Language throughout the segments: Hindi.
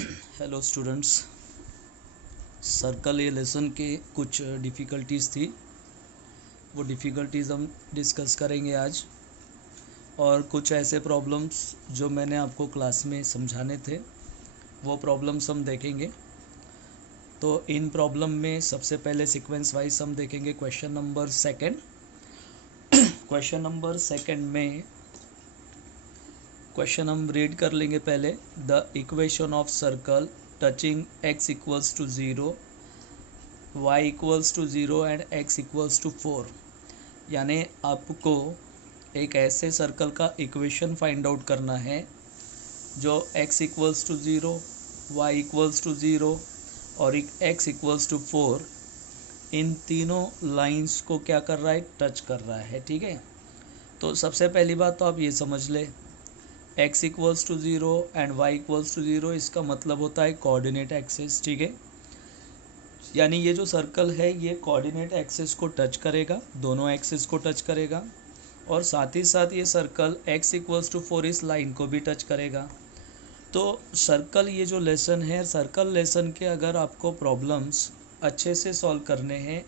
Hello students. सर्कल ये लेसन के कुछ डिफ़िकल्टीज़ थी, वो डिफ़िकल्टीज़ हम डिस्कस करेंगे आज। और कुछ ऐसे प्रॉब्लम्स जो मैंने आपको क्लास में समझाने थे वो प्रॉब्लम्स हम देखेंगे। तो इन प्रॉब्लम में सबसे पहले सीक्वेंस वाइज हम देखेंगे question number second. Question number second में क्वेश्चन हम रीड कर लेंगे पहले। The equation of circle touching x equals to 0, y equals to 0 and x equals to 4। यानी आपको एक ऐसे सर्कल का इक्वेशन फाइंड आउट करना है जो x equals to 0, y equals to 0 और x इक्वल्स टू 4 इन तीनों लाइंस को क्या कर रहा है, टच कर रहा है। ठीक है, तो सबसे पहली बात तो आप ये समझ ले, x equals to 0 and y equals to 0 इसका मतलब होता है कोऑर्डिनेट एक्सिस। ठीक है, यानी ये जो सर्कल है ये कोऑर्डिनेट एक्सिस को टच करेगा, दोनों एक्सिस को टच करेगा, और साथ ही साथ ये सर्कल x इक्वल्स टू 4 इस लाइन को भी टच करेगा। तो सर्कल ये जो लेसन है, सर्कल लेसन के अगर आपको प्रॉब्लम्स अच्छे से सॉल्व करने हैं,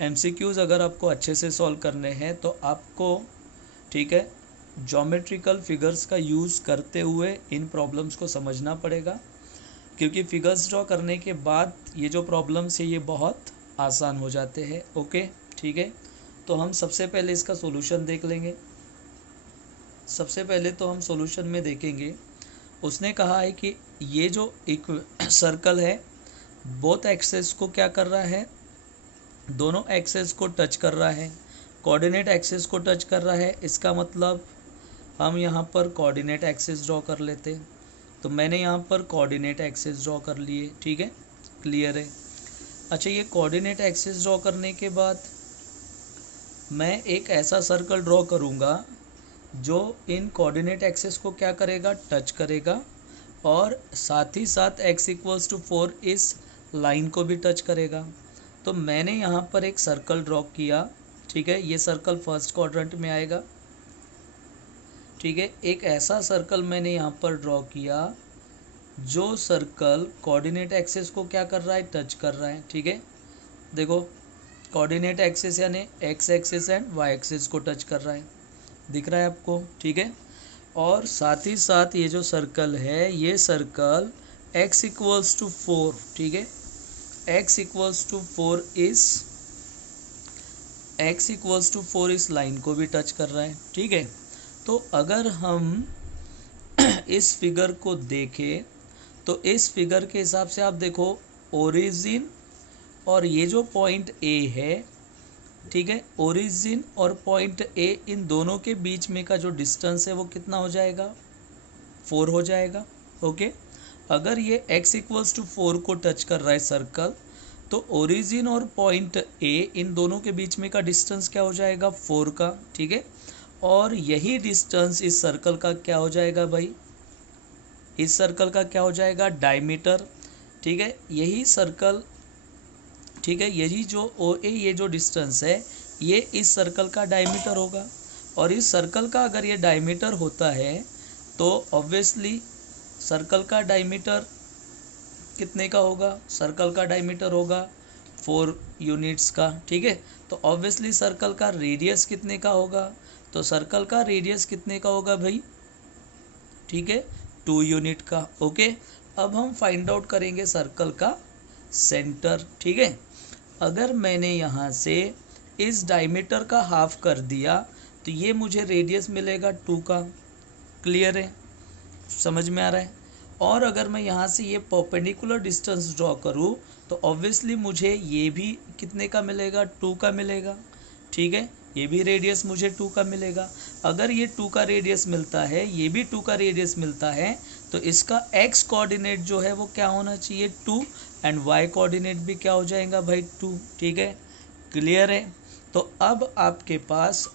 एमसीक्यूज़ अगर आपको अच्छे से सॉल्व करने हैं, तो आपको ठीक है ज्योमेट्रिकल फिगर्स का यूज़ करते हुए इन प्रॉब्लम्स को समझना पड़ेगा, क्योंकि फिगर्स ड्रॉ करने के बाद ये जो प्रॉब्लम्स है ये बहुत आसान हो जाते हैं। ओके, ठीक है, तो हम सबसे पहले इसका सॉल्यूशन देख लेंगे। सबसे पहले तो हम सॉल्यूशन में देखेंगे, उसने कहा है कि ये जो एक सर्कल है बोथ एक्सेस को क्या कर रहा है, दोनों एक्सेस को टच कर रहा है, कोऑर्डिनेट एक्सेस को टच कर रहा है। इसका मतलब हम यहाँ पर कोऑर्डिनेट एक्सेस ड्रॉ कर लेते हैं। तो मैंने यहाँ पर कोऑर्डिनेट एक्सेस ड्रॉ कर लिए। ठीक है, क्लियर है। अच्छा, ये कोऑर्डिनेट एक्सेस ड्रॉ करने के बाद मैं एक ऐसा सर्कल ड्रॉ करूँगा जो इन कोऑर्डिनेट एक्सेस को क्या करेगा, टच करेगा, और साथ ही साथ x इक्वल्स टू 4 इस लाइन को भी टच करेगा। तो मैंने यहाँ पर एक सर्कल ड्रॉ किया। ठीक है, ये सर्कल फर्स्ट क्वाड्रेंट में आएगा। ठीक है, एक ऐसा सर्कल मैंने यहाँ पर ड्रॉ किया जो सर्कल कोऑर्डिनेट एक्सिस को क्या कर रहा है, टच कर रहा है। ठीक है, देखो कोऑर्डिनेट एक्सिस यानी x axis and y axis को टच कर रहा है, दिख रहा है आपको। ठीक है, और साथ ही साथ ये जो सर्कल है ये सर्कल x इक्वल्स टू 4, ठीक है, x इक्वल्स टू 4 इस लाइन को भी टच कर रहा है। ठीक है, तो अगर हम इस फिगर को देखें तो इस फिगर के हिसाब से आप देखो ओरिजिन और ये जो पॉइंट ए है, ठीक है, ओरिजिन और पॉइंट ए इन दोनों के बीच में का जो डिस्टेंस है वो कितना हो जाएगा, 4 हो जाएगा। ओके, अगर ये x इक्वल्स टू 4 को टच कर रहा है सर्कल, तो ओरिजिन और पॉइंट ए इन दोनों के बीच में का डिस्टेंस क्या हो जाएगा, 4 का। ठीक है, और यही डिस्टेंस इस सर्कल का क्या हो जाएगा भाई, इस सर्कल का क्या हो जाएगा, डायमीटर। ठीक है, यही सर्कल, ठीक है, यही जो ओ ए ये जो डिस्टेंस है ये इस सर्कल का डायमीटर होगा। और इस सर्कल का अगर ये डायमीटर होता है तो ऑब्वियसली सर्कल का डायमीटर कितने का होगा, सर्कल का डायमीटर होगा 4 यूनिट्स का। ठीक है, तो ऑब्वियसली सर्कल का रेडियस कितने का होगा, तो सर्कल का रेडियस कितने का होगा भाई, ठीक है, 2 यूनिट का। ओके, अब हम फाइंड आउट करेंगे सर्कल का सेंटर। ठीक है, अगर मैंने यहाँ से इस डायमीटर का हाफ कर दिया तो ये मुझे रेडियस मिलेगा 2 का। क्लियर है, समझ में आ रहा है। और अगर मैं यहाँ से ये परपेंडिकुलर डिस्टेंस ड्रॉ करूँ तो ऑब्वियसली मुझे ये भी कितने का मिलेगा, 2 का मिलेगा। ठीक है, ये भी रेडियस मुझे 2 का मिलेगा। अगर ये 2 का रेडियस मिलता है, ये भी 2 का रेडियस मिलता है, तो इसका x कोऑर्डिनेट जो है वो क्या होना चाहिए, 2, एंड y कोऑर्डिनेट भी क्या हो जाएगा भाई, 2। ठीक है, क्लियर है। तो अब आपके पास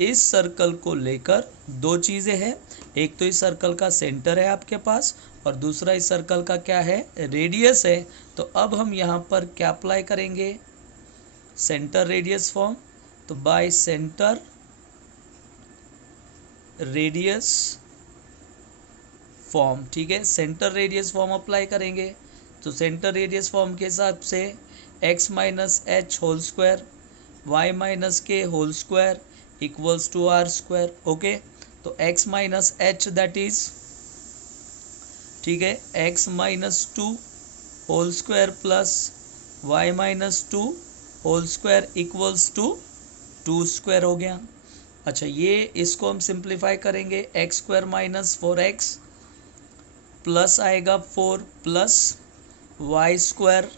इस सर्कल को लेकर दो चीज़ें हैं, एक तो इस सर्कल का सेंटर है आपके पास, और दूसरा इस सर्कल का क्या है, रेडियस है। तो अब हम यहाँ पर क्या अप्लाई करेंगे, सेंटर रेडियस फॉर्म। तो बाय सेंटर रेडियस फॉर्म, ठीक है, सेंटर रेडियस फॉर्म अप्लाई करेंगे। तो सेंटर रेडियस फॉर्म के हिसाब से x minus H whole square Y minus K whole square equals to are square. Okay, तो x minus H that is, ठीक है, x minus two whole square plus Y minus two whole square equals to 2 square हो गया। अच्छा, ये इसको हम सिंप्लीफाई करेंगे, x square minus 4x plus आएगा 4 plus Y square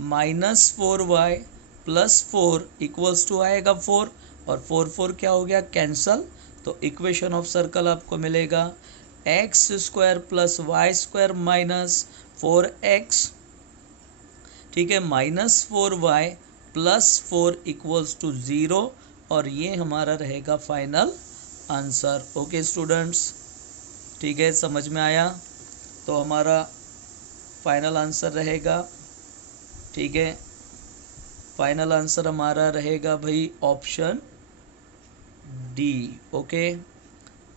minus 4y plus 4 equals to आएगा 4 और 4 क्या हो गया, कैंसल। तो इक्वेशन ऑफ सर्कल आपको मिलेगा x square plus Y square minus 4x, ठीक है, minus 4y plus 4 equals to 0 और ये हमारा रहेगा फाइनल आंसर। ओके स्टूडेंट्स, ठीक है, समझ में आया। तो हमारा फाइनल आंसर रहेगा, ठीक है, फाइनल आंसर हमारा रहेगा भाई ऑप्शन डी। ओके,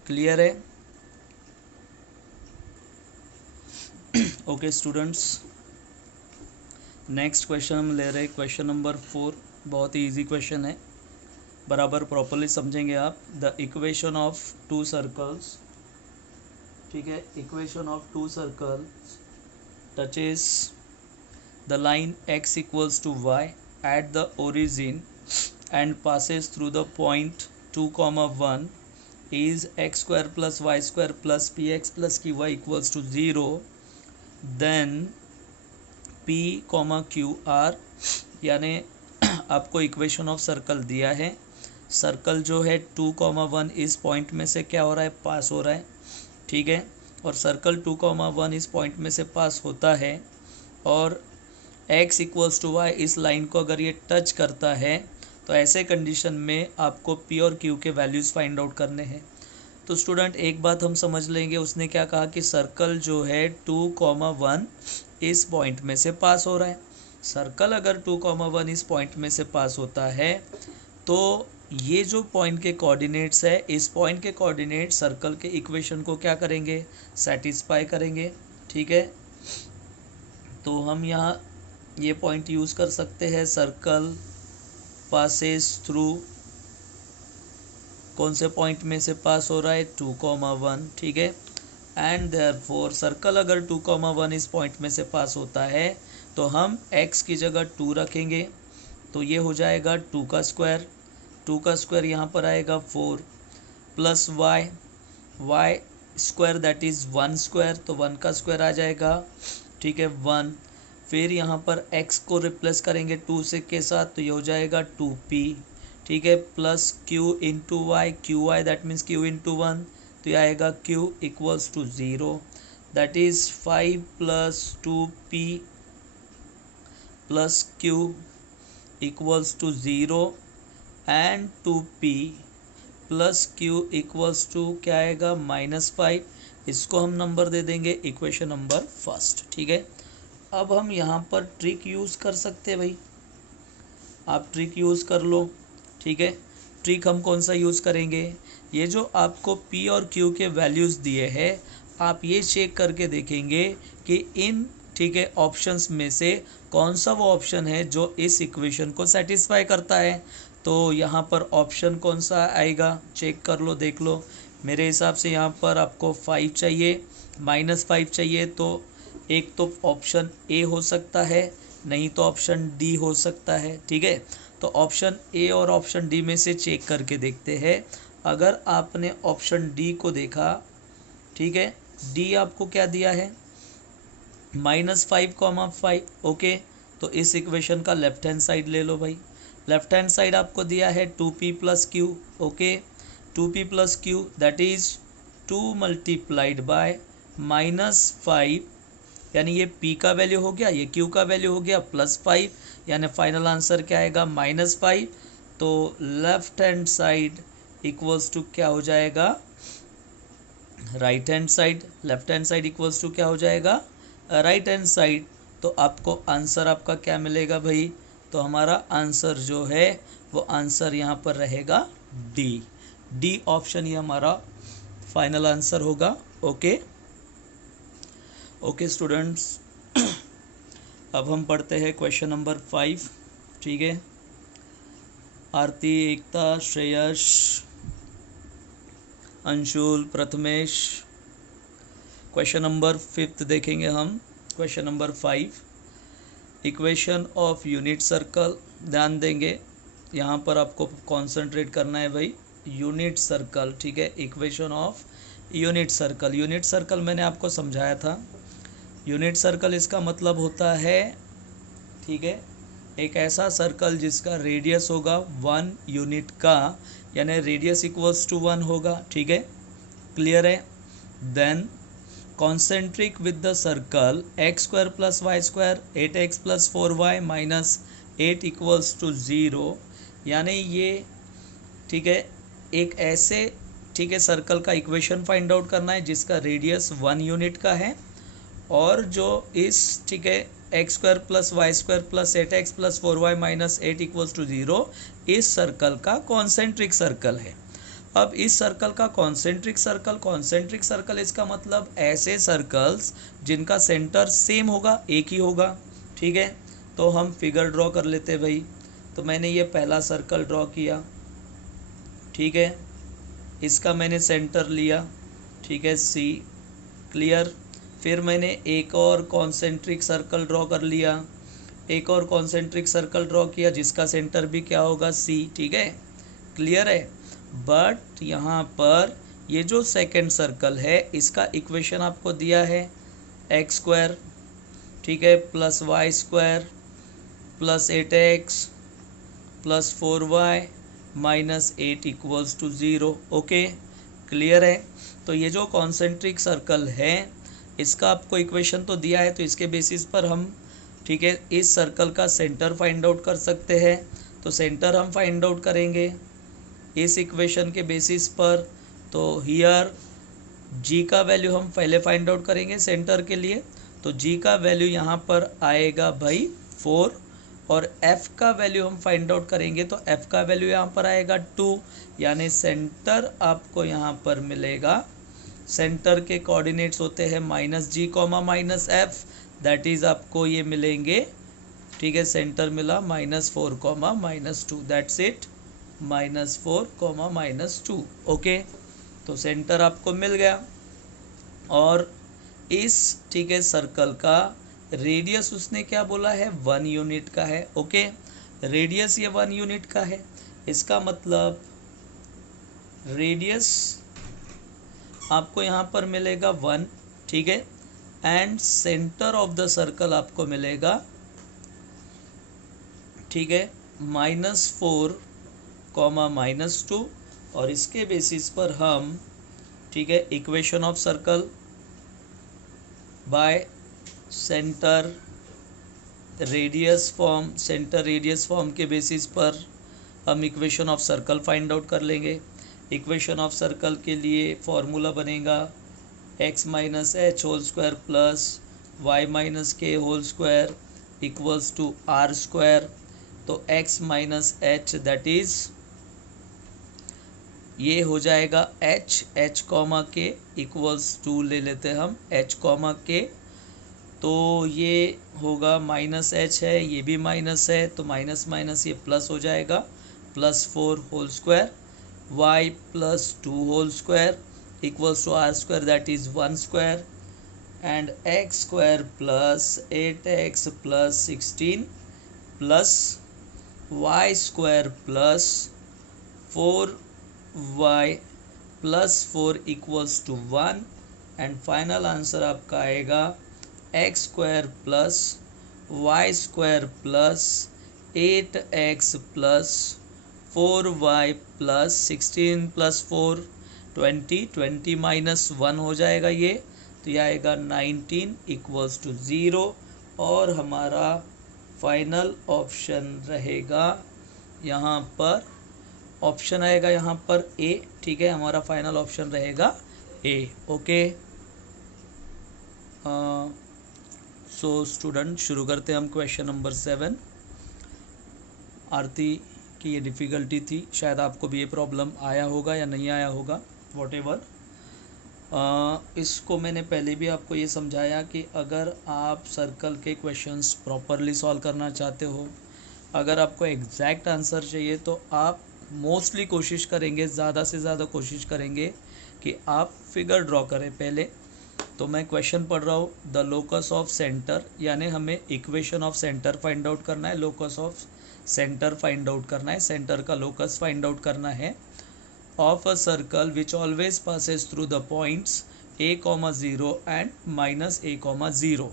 क्लियर है। ओके स्टूडेंट्स, नेक्स्ट क्वेश्चन हम ले रहे हैं, क्वेश्चन नंबर 4। बहुत ही इजी क्वेश्चन है, बराबर प्रॉपरली समझेंगे आप। The equation of two circles, ठीक है, equation of two circles touches the line x equals to y at the origin and passes through the point 2,1 is x square plus Y square plus P X plus Q Y equals to 0, then p, q are, यानी आपको इक्वेशन ऑफ सर्कल दिया है। सर्कल जो है 2,1 इस पॉइंट में से क्या हो रहा है, पास हो रहा है, ठीक है, और सर्कल 2,1 इस पॉइंट में से पास होता है और x इक्वल्स टू वाई इस लाइन को अगर ये टच करता है तो ऐसे कंडीशन में आपको p और q के वैल्यूज़ फाइंड आउट करने हैं। तो स्टूडेंट एक बात हम समझ लेंगे, उसने क्या कहा कि सर्कल जो है 2,1 इस पॉइंट में से पास हो रहा है। सर्कल अगर 2,1 इस पॉइंट में से पास होता है तो ये जो पॉइंट के कोऑर्डिनेट्स है, इस पॉइंट के कोऑर्डिनेट सर्कल के इक्वेशन को क्या करेंगे, सेटिस्फाई करेंगे, ठीक है। तो हम यहाँ ये पॉइंट यूज़ कर सकते हैं, सर्कल पासेस थ्रू, कौन से पॉइंट में से पास हो रहा है, 2,1, ठीक है, एंड देयरफॉर सर्कल अगर 2,1 इस पॉइंट में से पास होता है तो हम x की जगह 2 रखेंगे, तो ये हो जाएगा 2 का स्क्वायर, 2 का स्क्वायर यहाँ पर आएगा 4 plus Y square that is 1 square, तो 1 का स्क्वायर आ जाएगा, ठीक है, 1। फिर यहाँ पर x को रिप्लेस करेंगे 2 से के साथ, तो ये हो जाएगा 2p, ठीक है, plus q into y, q y that means q into 1, तो ये आएगा q equals to 0, that is 5 plus 2p plus q equals to 0 and 2p plus q equals to क्या आएगा, -5। इसको हम नंबर दे देंगे इक्वेशन नंबर फर्स्ट, ठीक है। अब हम यहाँ पर ट्रिक यूज़ कर सकते हैं भाई, आप ट्रिक यूज़ कर लो, ठीक है। ट्रिक हम कौन सा यूज़ करेंगे, ये जो आपको p और q के वैल्यूज़ दिए हैं, आप ये चेक करके देखेंगे कि इन, ठीक है, ऑप्शंस में से कौन सा वो ऑप्शन है जो इस इक्वेशन को सेटिस्फाई करता है। तो यहाँ पर ऑप्शन कौन सा आएगा, चेक कर लो, देख लो। मेरे हिसाब से यहाँ पर आपको 5 चाहिए, -5 चाहिए, तो एक तो ऑप्शन ए हो सकता है, नहीं तो ऑप्शन डी हो सकता है, ठीक है। तो ऑप्शन ए और ऑप्शन डी में से चेक करके देखते हैं। अगर आपने ऑप्शन डी को देखा, ठीक है, डी आपको क्या दिया है, -5,5, ओके, तो इस इक्वेशन का लेफ्ट हैंड साइड ले लो भाई। लेफ्ट हैंड साइड आपको दिया है 2p plus q, okay, 2p plus q that is 2 multiplied by -5, यानी ये p का वैल्यू हो गया, ये q का वैल्यू हो गया, +5, यानी फाइनल आंसर क्या आएगा, -5। तो left hand side equals to क्या हो जाएगा, right hand side, left hand side equals to क्या हो जाएगा, राइट हैंड साइड। तो आपको आंसर आपका क्या मिलेगा भाई, तो हमारा आंसर जो है वो आंसर यहाँ पर रहेगा डी ऑप्शन, ये हमारा फाइनल आंसर होगा, ओके। ओके स्टूडेंट्स, अब हम पढ़ते हैं क्वेश्चन नंबर 5। ठीक है, आरती, एकता, श्रेयस, अंशुल, प्रथमेश। क्वेश्चन नंबर 5 देखेंगे हम। Question number 5, equation of unit circle. ध्यान देंगे, यहाँ पर आपको कॉन्सेंट्रेट करना है भाई, यूनिट सर्कल। ठीक है, equation of unit circle. Unit circle मैंने आपको समझाया था। यूनिट सर्कल इसका मतलब होता है, ठीक है, एक ऐसा सर्कल जिसका रेडियस होगा 1 यूनिट का, यानी रेडियस इक्वल्स टू 1 होगा। ठीक है, क्लियर है। Then concentric with the circle x square plus Y square 8x plus 4y minus 8 equals to 0, यानी ये, ठीक है, एक ऐसे, ठीक है, सर्कल का इक्वेशन फाइंड आउट करना है जिसका रेडियस 1 यूनिट का है और जो इस, ठीक है, x square plus Y square plus 8x plus 4y minus 8 equals to 0 इस सर्कल का कॉन्सेंट्रिक सर्कल है। अब इस सर्कल का कॉन्सेंट्रिक सर्कल इसका मतलब ऐसे सर्कल्स जिनका सेंटर सेम होगा, एक ही होगा। ठीक है, तो हम फिगर ड्रॉ कर लेते भाई। तो मैंने ये पहला सर्कल ड्रॉ किया, ठीक है, इसका मैंने सेंटर लिया, ठीक है, सी, क्लियर। फिर मैंने एक और कॉन्सेंट्रिक सर्कल ड्रॉ कर लिया, एक और कॉन्सेंट्रिक सर्कल ड्रॉ किया जिसका सेंटर भी क्या होगा, सी। ठीक है, क्लियर है। बट यहाँ पर ये जो सेकंड सर्कल है इसका इक्वेशन आपको दिया है एक्स स्क्वायर, ठीक है, plus Y square plus 8x plus 4y minus 8 equals to 0। Okay, clear है। तो ये जो कॉन्सेंट्रिक सर्कल है इसका आपको इक्वेशन तो दिया है, तो इसके बेसिस पर हम, ठीक है, इस सर्कल का सेंटर फाइंड आउट कर सकते हैं। तो सेंटर हम फाइंड आउट करेंगे इस इक्वेशन के बेसिस पर। तो हियर g का वैल्यू हम पहले फाइंड आउट करेंगे सेंटर के लिए। तो g का वैल्यू यहाँ पर आएगा भाई 4 और f का वैल्यू हम फाइंड आउट करेंगे तो f का वैल्यू यहाँ पर आएगा 2, यानी सेंटर आपको यहाँ पर मिलेगा। सेंटर के कोऑर्डिनेट्स होते हैं -g, -f, दैट इज आपको ये मिलेंगे, ठीक है, सेंटर मिला -4, -2, दैट्स इट, -4, -2। ओके, तो सेंटर आपको मिल गया और इस, ठीक है, सर्कल का रेडियस उसने क्या बोला है, 1 यूनिट का है। ओके, रेडियस ये 1 यूनिट का है, इसका मतलब रेडियस आपको यहाँ पर मिलेगा 1, ठीक है, and centre of the circle आपको मिलेगा, ठीक है, -4, -2। और इसके बेसिस पर हम, ठीक है, equation of circle by centre radius form के बेसिस पर हम equation of circle find out कर लेंगे। इक्वेशन ऑफ सर्कल के लिए फॉर्मूला बनेगा x minus H whole square plus Y minus K whole square equals to are square. तो x minus H that is, ये हो जाएगा h comma K equals to, ले लेते हैं हम h कॉमा के, तो ये होगा -h है, ये भी माइनस है, तो माइनस माइनस ये प्लस हो जाएगा, +4 whole square y plus 2 whole square equals to are square that is 1 square and x square plus 8x plus 16 plus y square plus 4y plus 4 equals to 1 and final answer आपका आएगा x square plus y square plus 8x plus 4y plus 16 plus 4 20 minus 1 हो जाएगा ये, तो ये आएगा 19 इक्वल्स टू 0 और हमारा फाइनल ऑप्शन रहेगा यहाँ पर, ऑप्शन आएगा यहाँ पर ए। ठीक है, हमारा फाइनल ऑप्शन रहेगा ए। ओके, सो स्टूडेंट शुरू करते हैं हम क्वेश्चन नंबर 7। आरती की ये डिफ़िकल्टी थी, शायद आपको भी ये प्रॉब्लम आया होगा या नहीं आया होगा, वॉट एवर। इसको मैंने पहले भी आपको ये समझाया कि अगर आप सर्कल के क्वेश्चंस प्रॉपरली सॉल्व करना चाहते हो, अगर आपको एग्जैक्ट आंसर चाहिए, तो आप मोस्टली कोशिश करेंगे, ज़्यादा से ज़्यादा कोशिश करेंगे कि आप फिगर ड्रॉ करें पहले। तो मैं क्वेश्चन पढ़ रहा हूँ, द लोकस ऑफ सेंटर, यानी हमें equation of centre find out करना है, locus of centre find out करना है, सेंटर का लोकस फाइंड आउट करना है, of a circle which always passes through the points a,0 and -a,0।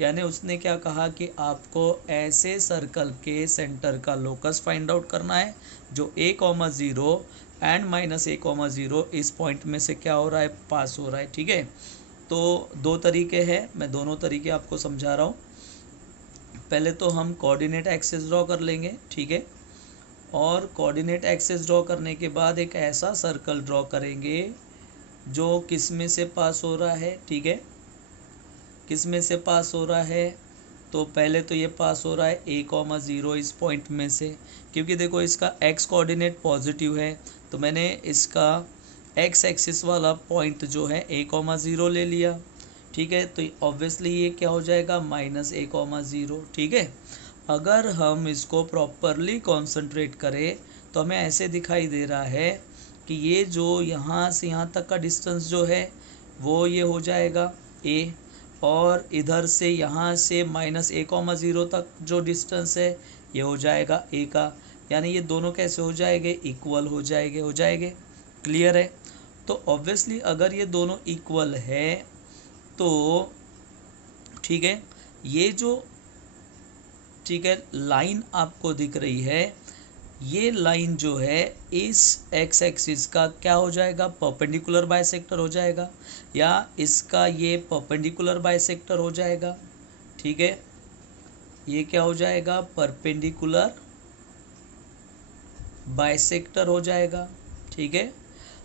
यानी उसने क्या कहा कि आपको ऐसे सर्कल के सेंटर का लोकस फाइंड आउट करना है जो a,0 एंड -a,0 इस पॉइंट में से क्या हो रहा है, पास हो रहा है। ठीक है, तो दो तरीके हैं, मैं दोनों तरीके आपको समझा रहा हूँ। पहले तो हम कोऑर्डिनेट एक्सिस ड्रॉ कर लेंगे, ठीक है, और कोऑर्डिनेट एक्सिस ड्रॉ करने के बाद एक ऐसा सर्कल ड्रॉ करेंगे जो किस में से पास हो रहा है। ठीक है, किस में से पास हो रहा है, तो पहले तो ये पास हो रहा है a,0 इस पॉइंट में से, क्योंकि देखो इसका x कोऑर्डिनेट पॉजिटिव है, तो मैंने इसका x एक्सिस वाला पॉइंट जो है a,0 ले लिया। ठीक है, तो ऑब्वियसली ये क्या हो जाएगा, -a,0। ठीक है, अगर हम इसको प्रॉपरली कॉन्सेंट्रेट करें तो हमें ऐसे दिखाई दे रहा है कि ये जो यहाँ से यहाँ तक का डिस्टेंस जो है वो ये हो जाएगा a, और इधर से यहाँ से -a,0 तक जो डिस्टेंस है ये हो जाएगा a का, यानी ये दोनों कैसे हो जाएंगे, इक्वल हो जाएंगे। क्लियर है, तो ऑब्वियसली अगर ये दोनों इक्वल है तो ठीक है, ये जो ठीक है लाइन आपको दिख रही है, ये लाइन जो है इस एक्स एक्सिस का क्या हो जाएगा, परपेंडिकुलर बाइसेक्टर हो जाएगा, या इसका ये परपेंडिकुलर बाइसेक्टर हो जाएगा। ठीक है, ये क्या हो जाएगा, परपेंडिकुलर बाइसेक्टर हो जाएगा। ठीक है,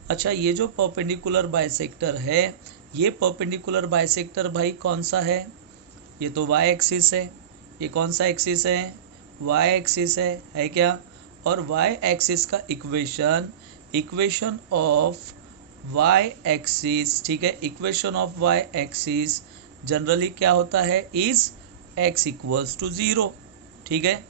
अच्छा ये जो परपेंडिकुलर बाइसेक्टर है, ये परपेंडिकुलर बाइसेक्टर भाई कौन सा है, ये तो वाई एक्सिस है। ये कौन सा एक्सिस है, वाई एक्सिस है क्या, और वाई एक्सिस का इक्वेशन ऑफ वाई एक्सिस, ठीक है, equation of y axis generally क्या होता है, इज x इक्वल्स टू 0। ठीक है,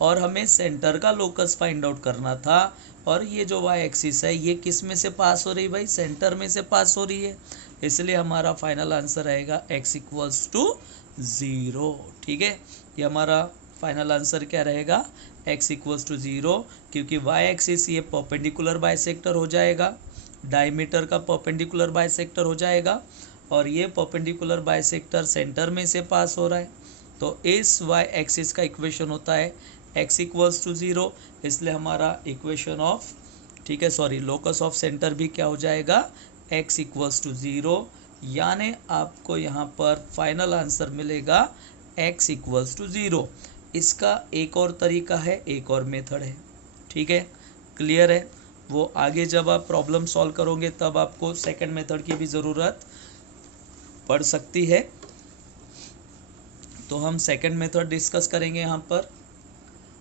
और हमें सेंटर का लोकस फाइंड आउट करना था, और ये जो वाई एक्सिस है ये किस में से पास हो रही है भाई, सेंटर में से पास हो रही है, इसलिए हमारा फाइनल आंसर आएगा x इक्वल्स टू 0। ठीक है, ये हमारा फाइनल आंसर क्या रहेगा, x इक्वल्स टू 0, क्योंकि y एक्सिस ये परपेंडिकुलर बाइसेक्टर हो जाएगा, डायमीटर का परपेंडिकुलर बाइसेक्टर हो जाएगा, और ये परपेंडिकुलर बाइसेक्टर सेंटर में से पास हो रहा है, तो इस y एक्सिस का इक्वेशन होता है x इक्वल्स टू 0, इसलिए हमारा इक्वेशन ऑफ ठीक है सॉरी लोकस ऑफ सेंटर भी क्या हो जाएगा, x इक्वल्स टू 0, यानी आपको यहाँ पर फाइनल आंसर मिलेगा x इक्वल्स टू 0। इसका एक और तरीका है, एक और मेथड है। ठीक है, क्लियर है, वो आगे जब आप प्रॉब्लम सॉल्व करोगे तब आपको सेकंड मेथड की भी ज़रूरत पड़ सकती है, तो हम सेकंड मेथड डिस्कस करेंगे यहाँ पर।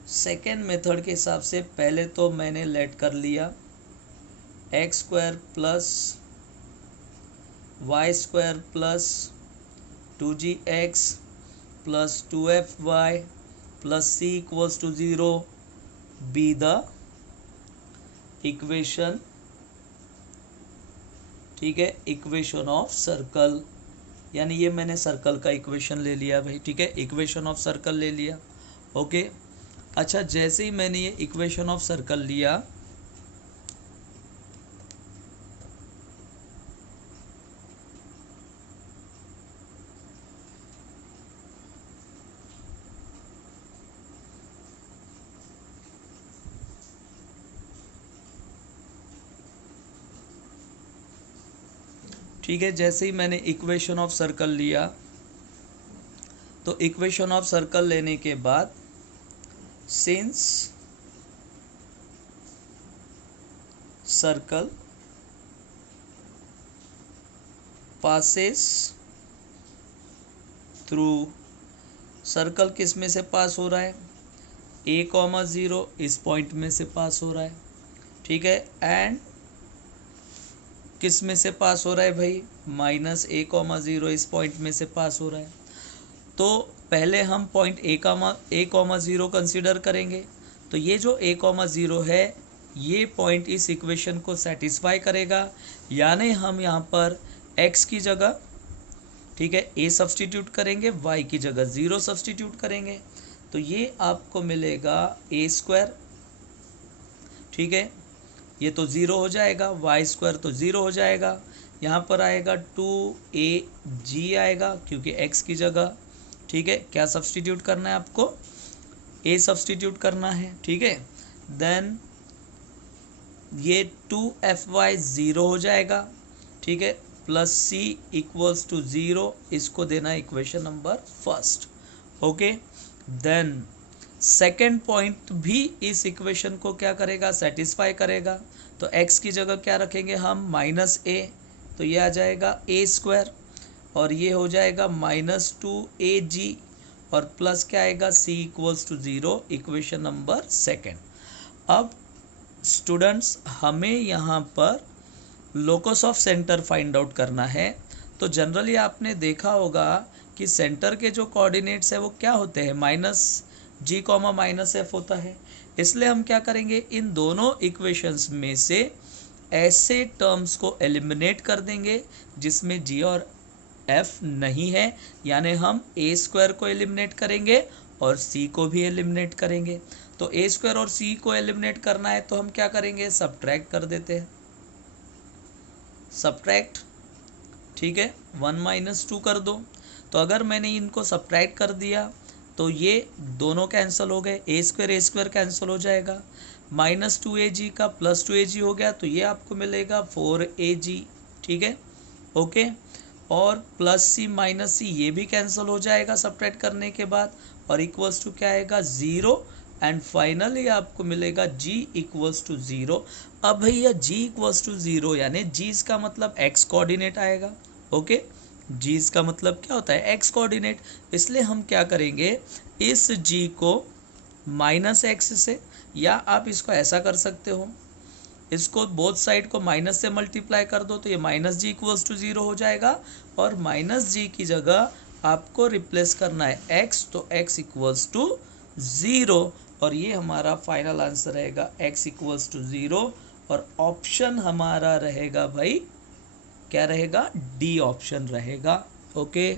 सेकंड मेथड के हिसाब से पहले तो मैंने लेट कर लिया x² plus y² plus 2gx plus 2fy plus c equals to 0 be the equation, ठीक है, इक्वेशन ऑफ सर्कल, यानी ये मैंने सर्कल का इक्वेशन ले लिया भाई। ठीक है, इक्वेशन ऑफ सर्कल ले लिया। ओके, अच्छा जैसे ही मैंने ये इक्वेशन ऑफ सर्कल लिया, ठीक है, जैसे ही मैंने इक्वेशन ऑफ सर्कल लिया, तो इक्वेशन ऑफ सर्कल लेने के बाद since circle passes through, circle किस में से पास हो रहा है, a,0 इस पॉइंट में से पास हो रहा है। ठीक है, एंड किस में से पास हो रहा है भाई, -a,0 इस पॉइंट में से पास हो रहा है। तो पहले हम पॉइंट a,0 कंसीडर करेंगे। तो ये जो a,0 है ये पॉइंट इस इक्वेशन को सेटिस्फाई करेगा, यानी हम यहाँ पर x की जगह, ठीक है, a सब्सटीट्यूट करेंगे, y की जगह 0 सब्सटीट्यूट करेंगे। तो ये आपको मिलेगा a², ठीक है, ये तो 0 हो जाएगा, y² तो 0 हो जाएगा, यहाँ पर आएगा 2ag आएगा क्योंकि x की जगह, ठीक है, क्या सब्सटीट्यूट करना है आपको, a सब्सटीट्यूट करना है, ठीक है। देन ये 2fy 0 हो जाएगा, ठीक है, प्लस c इक्वल्स टू 0, इसको देना है equation number first. Okay, then second point भी इस इक्वेशन को क्या करेगा, सेटिस्फाई करेगा। तो x की जगह क्या रखेंगे हम, -a, तो ये आ जाएगा a² और ये हो जाएगा -2ag और प्लस क्या आएगा, c equals to 0, equation number second. अब स्टूडेंट्स हमें यहाँ पर locus of centre find out करना है। तो जनरली आपने देखा होगा कि सेंटर के जो कोऑर्डिनेट्स है वो क्या होते हैं, -g, -f होता है। इसलिए हम क्या करेंगे, इन दोनों इक्वेशंस में से ऐसे टर्म्स को एलिमिनेट कर देंगे जिसमें g और f नहीं है, यानी हम a² को एलिमिनेट करेंगे और c को भी एलिमिनेट करेंगे। तो a² और c को एलिमिनेट करना है तो हम क्या करेंगे, सब्ट्रैक्ट कर देते हैं, सब्ट्रैक्ट, ठीक है, 1 - 2 कर दो। तो अगर मैंने इनको सब्ट्रैक्ट कर दिया तो ये दोनों कैंसिल हो गए, a² कैंसिल हो जाएगा, -2ag का +2ag हो गया, तो ये आपको मिलेगा 4ag, ठीक है, ओके। और +c - c ये भी कैंसिल हो जाएगा सब्ट्रैक्ट करने के बाद, और इक्वल्स टू क्या आएगा, 0, एंड फाइनली आपको मिलेगा g इक्वल्स टू 0। अब भैया g इक्वल्स टू 0 यानी g का मतलब x कोऑर्डिनेट आएगा, ओके, g का मतलब क्या होता है, x कोऑर्डिनेट। इसलिए हम क्या करेंगे, इस g को -x से, या आप इसको ऐसा कर सकते हो, इसको बोथ साइड को माइनस से मल्टीप्लाई कर दो तो ये -g इक्वल्स टू 0 हो जाएगा, और -g की जगह आपको रिप्लेस करना है x, तो x इक्वल्स टू 0, और ये हमारा फाइनल आंसर रहेगा x इक्वल्स टू 0, और ऑप्शन हमारा रहेगा भाई, क्या रहेगा, डी ऑप्शन रहेगा। ओके।